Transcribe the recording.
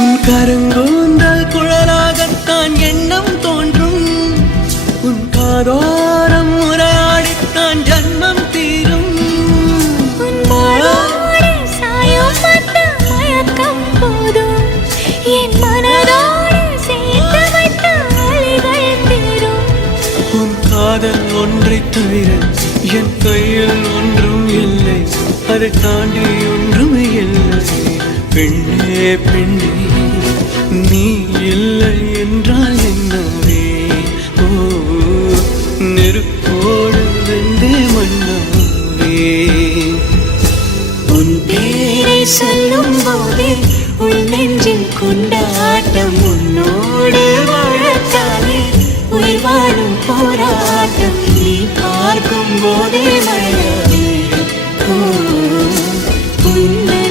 உன் கருங்கூந்தல் குழலாகத்தான் எண்ணம் தோன்றும். உன் காதோரம் உரையாடித்தான் ஜன்மம் தீரும். உன் மாளோடு சாயும் மத்த மயக்கம் போதும். என் மனதோடு சேர்த்து வைத்த வழிகள் தீரும். உன் காதல் ஒன்றைத் தவிர என் கையில் ஒன்றும் இல்லை. அதை தாண்டி ஒன்றும் இல்லை. பெண்ணே பெண்ணே நீ இல்லை என்றால் என்னவே? ஓ நெருப்போடு வெந்தே மண்ணாவே. உன் பேரை சொல்லும் போதே உள் நெஞ்சில் கொண்டாட்டம். உன்னோடு வாழத்தானே உயிர் வாழும் போராட்டம். நீ பார்க்கும் போதே மழையாவே. உன்னை